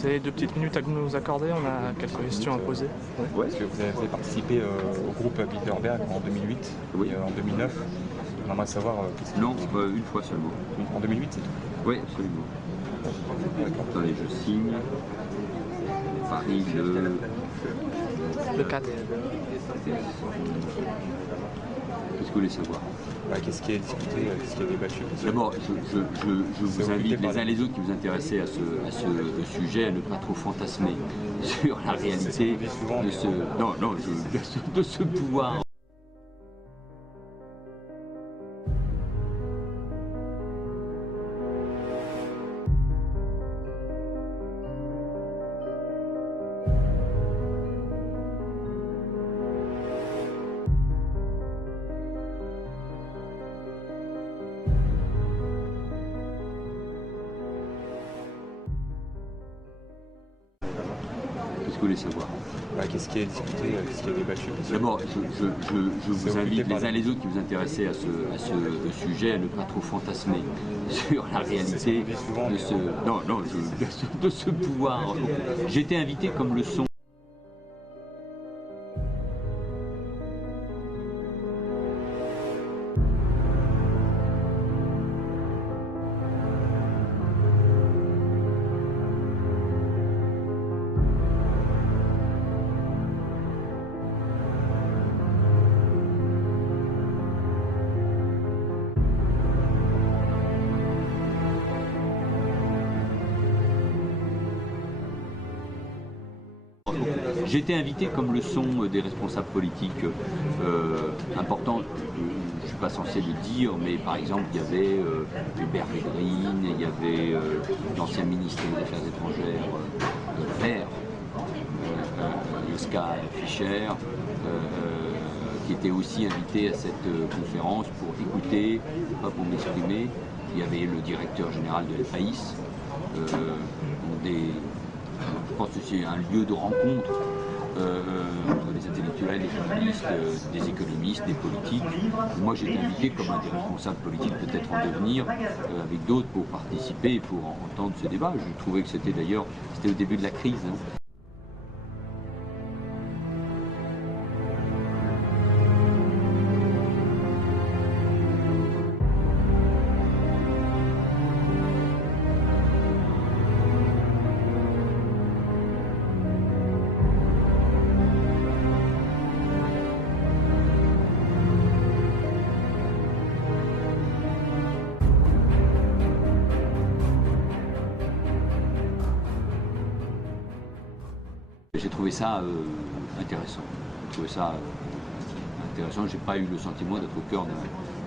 Vous avez 2 petites minutes à nous accorder, on a quelques questions à poser. Ouais. Parce que vous avez participé au groupe Bilderberg en 2008 Oui. et en 2009. On aimerait savoir... Non, une fois seulement. En 2008, c'est tout? Oui, absolument. Attendez, je signe. Paris Le 4. Qu'est-ce que vous voulez savoir? Qu'est-ce qui est discuté, qu'est-ce qui est débattu? D'abord, je vous invite les uns les autres qui vous intéressez à ce sujet à ne pas trop fantasmer sur la réalité de ce, de ce pouvoir. Qu'est-ce que vous voulez savoir? Qu'est-ce qui est discuté, qu'est-ce qui est débattu? D'abord, je vous invite les uns les autres qui vous intéressez à ce sujet à ne pas trop fantasmer sur la réalité de ce pouvoir. J'ai été invité comme le sont. J'ai été invité comme le sont des responsables politiques importants, je ne suis pas censé le dire, mais par exemple il y avait Hubert Védrine, il y avait l'ancien ministre des Affaires étrangères vert, Joschka Fischer, qui était aussi invité à cette conférence pour écouter, pas pour m'exprimer. Il y avait le directeur général de l'EPAIS, je pense que c'est un lieu de rencontre entre les intellectuels, les journalistes, des économistes, des politiques. Moi j'ai été invité comme un des responsables politiques, peut-être en devenir, avec d'autres pour participer et pour entendre ce débat. Je trouvais que c'était d'ailleurs, c'était au début de la crise. J'ai trouvé ça intéressant. J'ai pas eu le sentiment d'être au cœur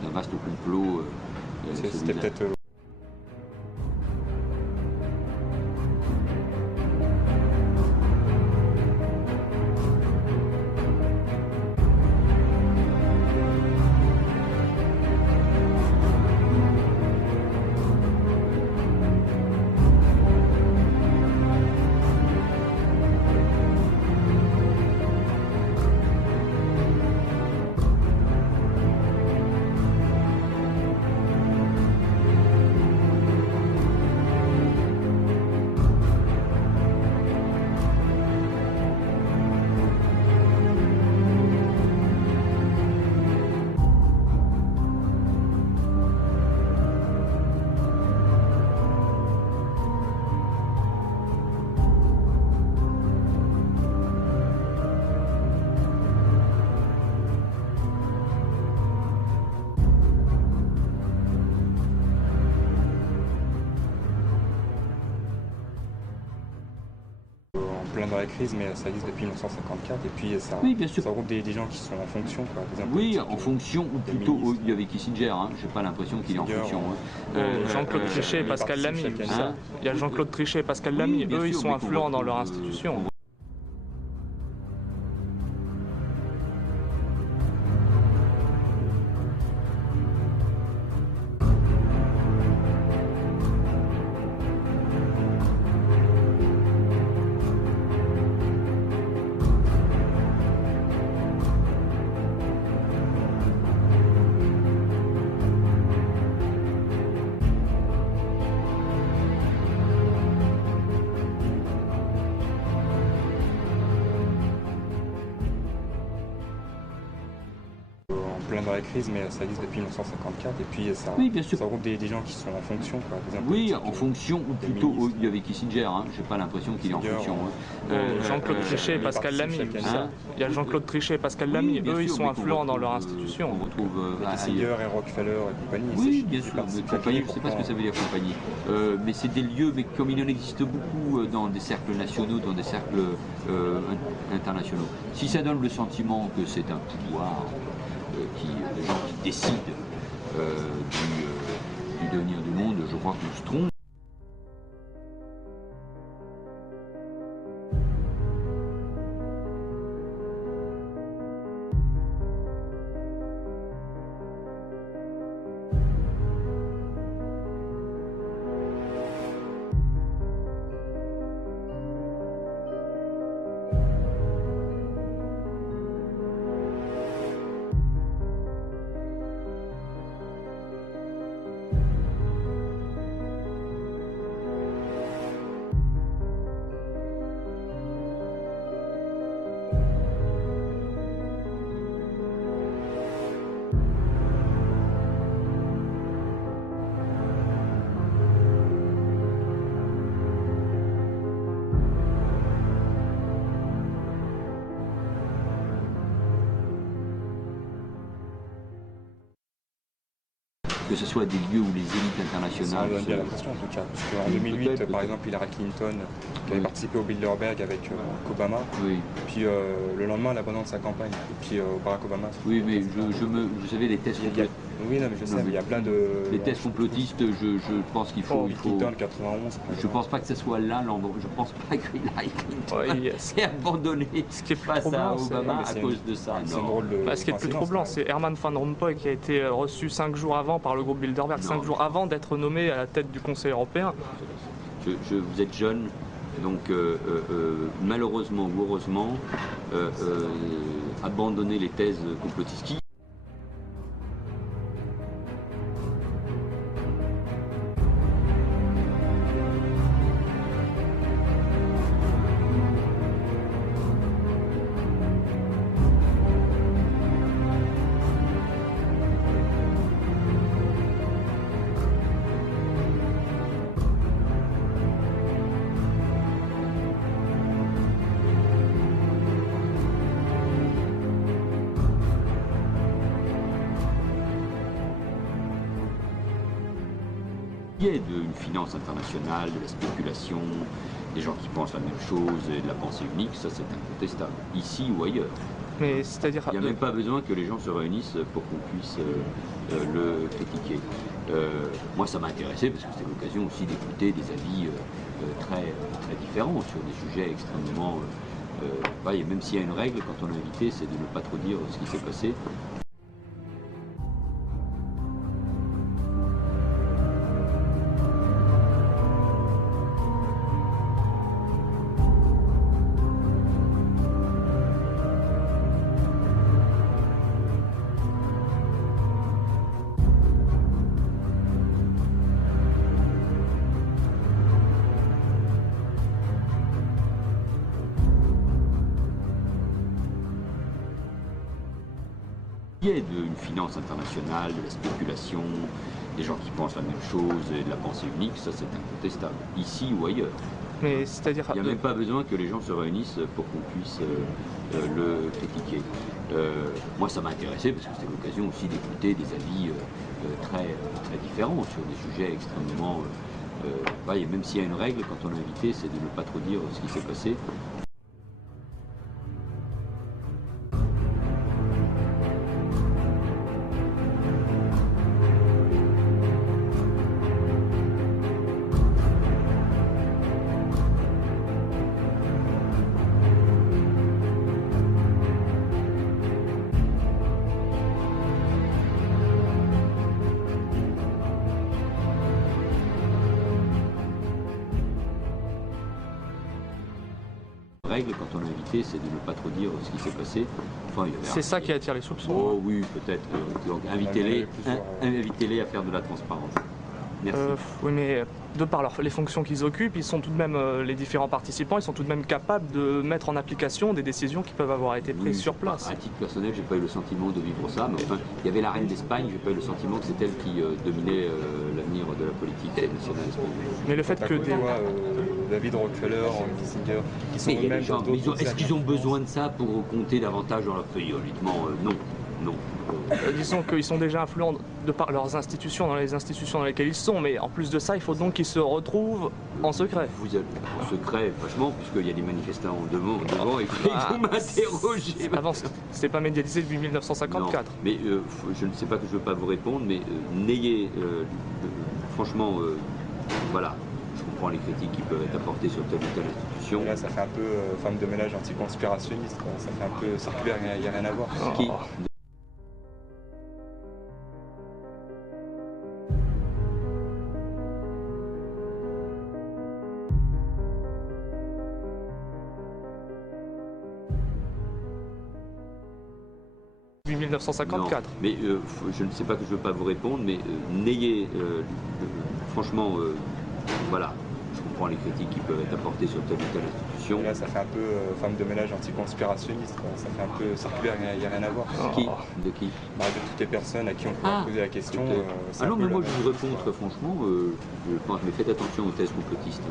d'un vaste complot. C'était peut-être... plein dans la crise, mais ça existe depuis 1954, et puis ça, oui, bien sûr. Ça regroupe des gens qui sont en fonction. Quoi, oui, en fonction, ou plutôt, il y avait Kissinger, hein, j'ai pas l'impression qu'il est en fonction. Jean-Claude Trichet et Pascal Lamy. Il y a Jean-Claude Trichet et Pascal Lamy, eux ils sont influents dans leur institution. plein dans la crise, mais ça existe depuis 1954. Et puis ça, Oui, bien sûr. ça regroupe des gens qui sont en fonction, quoi, des hommes Oui, politiques, en fonction, ou des plutôt, ministres. il y avait Kissinger, hein, je n'ai pas l'impression qu'il est en Kissinger, fonction. Jean-Claude Trichet et Pascal Lamy. chaque année. Il y a Jean-Claude Trichet et Pascal Lamy. bien Eux, ils sûr, sont mais influents dans leur on institution. retrouve Kissinger et Rockefeller et compagnie. oui, c'est- bien ils sûr, participent mais chaque compagnie, année je ne sais pour pas ce que ça prendre- veut dire compagnie. Mais c'est des lieux, mais comme il en existe beaucoup dans des cercles nationaux, dans des cercles internationaux. Si ça donne le sentiment que c'est un pouvoir de gens qui décident du devenir du monde, je crois qu'on se trompe. Que ce soit des lieux où les élites Ça internationales. donne bien l'impression en tout cas. Parce qu'en Oui, 2008, peut-être. par exemple, Hillary Clinton, qui avait Oui. participé au Bilderberg avec Obama, Oui, puis le lendemain, elle abandonne sa campagne. Et puis Barack Obama. oui, mais vous savez, les thèses Il y a- complotistes, Oui, non, mais je sais, mais il y a plein de. les thèses complotistes, je pense qu'il faut. Bill Clinton, 91. par Je exemple. pense pas que ce soit là l'endroit. Je pense pas que Hillary Clinton Ouais, s'est abandonné ce qui est plus face à troublant, c'est- Obama mais à c'est cause une- de ça. C'est Non. une drôle de. Bah, ce qui est le plus coïncidence, troublant, quand c'est Herman Van Rompuy qui a été reçu 5 jours avant par le groupe Bilderberg, Non. 5 jours avant d'être nommé à la tête du Conseil européen. Vous êtes jeune, donc malheureusement ou heureusement, abandonner les thèses complotistes. Il y a une finance internationale, de la spéculation, des gens qui pensent la même chose et de la pensée unique, ça c'est incontestable, ici ou ailleurs. Mais c'est-à-dire, Il n'y a même pas besoin que les gens se réunissent pour qu'on puisse le critiquer. Moi ça m'a intéressé parce que c'était l'occasion aussi d'écouter des avis très différents sur des sujets extrêmement... et même s'il y a une règle, quand on est invité, c'est de ne pas trop dire ce qui s'est passé. Il y a une finance internationale, de la spéculation, des gens qui pensent la même chose et de la pensée unique, ça c'est incontestable, ici ou ailleurs. mais c'est-à-dire, Il n'y a même pas besoin que les gens se réunissent pour qu'on puisse le critiquer. Moi ça m'a intéressé parce que c'était l'occasion aussi d'écouter des avis très différents sur des sujets extrêmement... et même s'il y a une règle, quand on est invité, c'est de ne pas trop dire ce qui s'est passé. Règle, quand on est invité, c'est de ne pas trop dire ce qui s'est passé. Enfin, il y avait c'est ça qui attire les soupçons. Oh oui, peut-être. Donc Il y en avait plusieurs, invitez-les à faire de la transparence. Merci. Oui, mais de par les fonctions qu'ils occupent, ils sont tout de même, les différents participants, ils sont tout de même capables de mettre en application des décisions qui peuvent avoir été prises sur place. À titre personnel, j'ai pas eu le sentiment de vivre ça, mais enfin, il y avait la reine d'Espagne, j'ai pas eu le sentiment que c'est elle qui dominait l'avenir de la politique nationale espagnole. Mais le fait que des... David Rockefeller, Henry Kissinger, qui sont Mais il y a eux-mêmes des gens, dans d'autres est-ce qu'ils ont besoin de ça pour compter davantage dans leur feuille? Honnêtement, non. Non. Disons qu'ils sont déjà influents de par leurs institutions, dans les institutions dans lesquelles ils sont, mais en plus de ça, il faut donc qu'ils se retrouvent en secret. Vous êtes en secret, franchement, puisqu'il y a des manifestants devant et vous m'interrogez. Avant, c'était pas médiatisé depuis 1954. Non, mais je ne sais pas que je ne veux pas vous répondre, mais n'ayez, franchement, voilà. Je comprends les critiques qui peuvent être apportées sur telle ou telle institution. Et là, ça fait un peu femme de ménage anticonspirationniste, quoi. Ça fait un peu circulaire, il n'y a rien à voir. Qui, Depuis 1954. Non, mais je ne sais pas que je ne veux pas vous répondre, mais n'ayez, franchement, voilà. Je comprends les critiques qui peuvent être apportées sur telle ou telle institution. Et là, ça fait un peu femme de ménage anticonspirationniste, quoi. Ça fait un peu circulaire, il n'y a rien à voir. Qui De qui Bah, de toutes les personnes à qui on peut poser la question. Ah non, mais moi je vous réponds très franchement, je pense, mais faites attention aux thèses complotistes.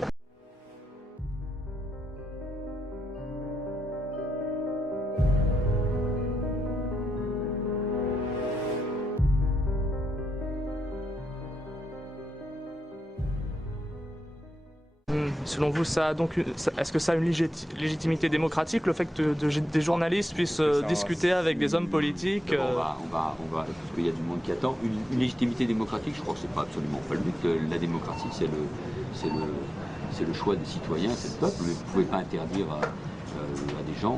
Selon vous, ça a donc est-ce que ça a une légitimité démocratique, le fait que des journalistes puissent discuter avec des hommes politiques On va, parce qu'il y a du monde qui attend. Une légitimité démocratique, je crois que c'est pas absolument pas le but. La démocratie, c'est le choix des citoyens, c'est le peuple. Vous ne pouvez pas interdire à des gens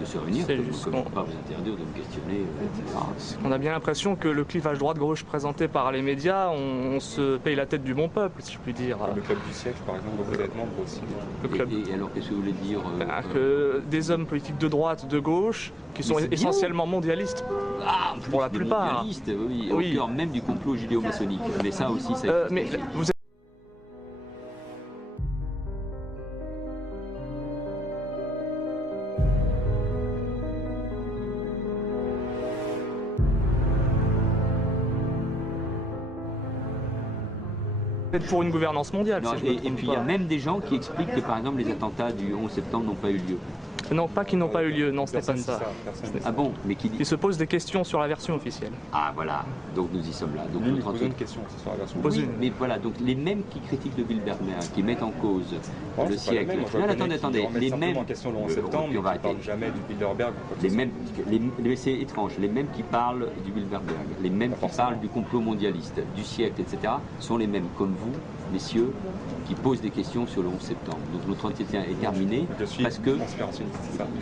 de se réunir, comme je ne peux pas vous interdire de me questionner, etc. On a bien l'impression que le clivage droite-gauche présenté par les médias, on se paye la tête du bon peuple, si je puis dire. Le club du siècle, par exemple, dont vous êtes membre aussi. Le club. Et alors, qu'est-ce que vous voulez dire que des hommes politiques de droite, de gauche, qui sont essentiellement mondialistes, pour la plupart. Mondialistes, oui, au cœur même du complot judéo-maçonnique. Mais ça aussi, ça mais vous êtes pour une gouvernance mondiale. Non, si je me et trompe puis pas. il y a même des gens qui expliquent que par exemple les attentats du 11 septembre n'ont pas eu lieu. Non, pas qu'ils n'ont pas eu lieu, non, ce n'est pas ça. Ah bon, mais qui dit... Ils se posent des questions sur la version officielle. Ah voilà, donc nous y sommes là. Donc Nous, le nous posons 38... une question sur la version. Oui, mais voilà, donc les mêmes qui critiquent le Bilderberg, qui mettent en cause le siècle. Non, attendez, les mêmes. en question le 11 septembre, mais qui parlent jamais du Bilderberg. Les mêmes, c'est étrange, les mêmes qui parlent du Bilderberg, les mêmes qui parlent du complot mondialiste, du siècle, etc., sont les mêmes, comme vous, messieurs, qui posent des questions sur le 11 septembre. Donc notre entretien est terminé parce que...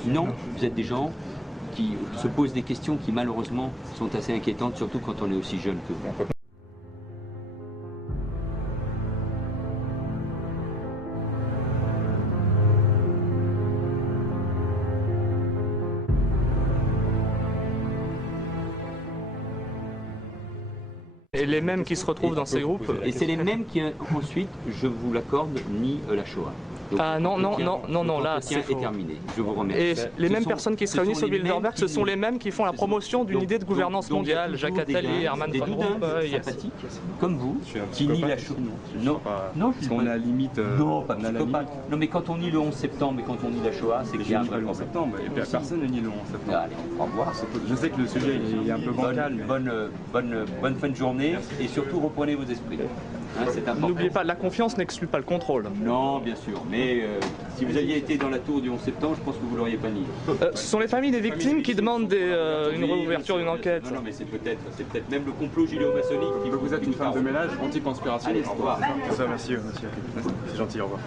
Non, vous êtes des gens qui se posent des questions qui malheureusement sont assez inquiétantes, surtout quand on est aussi jeune que vous. Et les mêmes qui se retrouvent dans ces groupes. Et c'est les mêmes qui ensuite, je vous l'accorde, nient la Shoah. Donc, Ah non, là c'est est terminé. Je vous remercie. Et les mêmes personnes qui se réunissent au Bilderberg, ce sont les mêmes qui font la promotion d'une idée de gouvernance mondiale. Jacques Attali, Herman Van Rompuy. Sympathiques, comme vous, qui nient la Shoah. Non, parce qu'on est à la limite. Non, pas psychopathe. Non, mais quand on nie le 11 septembre et quand on nie la Shoah, c'est qu'il y a un vrai le 11 problème. septembre, et personne ne nie le 11 septembre. Allez, on va voir. Je sais que le sujet est un peu bancal, mais... Bonne fin de journée et surtout reprenez vos esprits. Hein, c'est important. N'oubliez pas, la confiance n'exclut pas le contrôle. Non, bien sûr, mais si vous aviez été dans la tour du 11 septembre, je pense que vous ne l'auriez pas nié. Ce sont les familles des victimes qui demandent une réouverture d'une enquête. Non, mais c'est peut-être même le complot judéo-maçonnique qui Vous êtes une femme de ménage anticonspirationniste. Allez, au revoir. C'est ça, monsieur. C'est gentil, au revoir.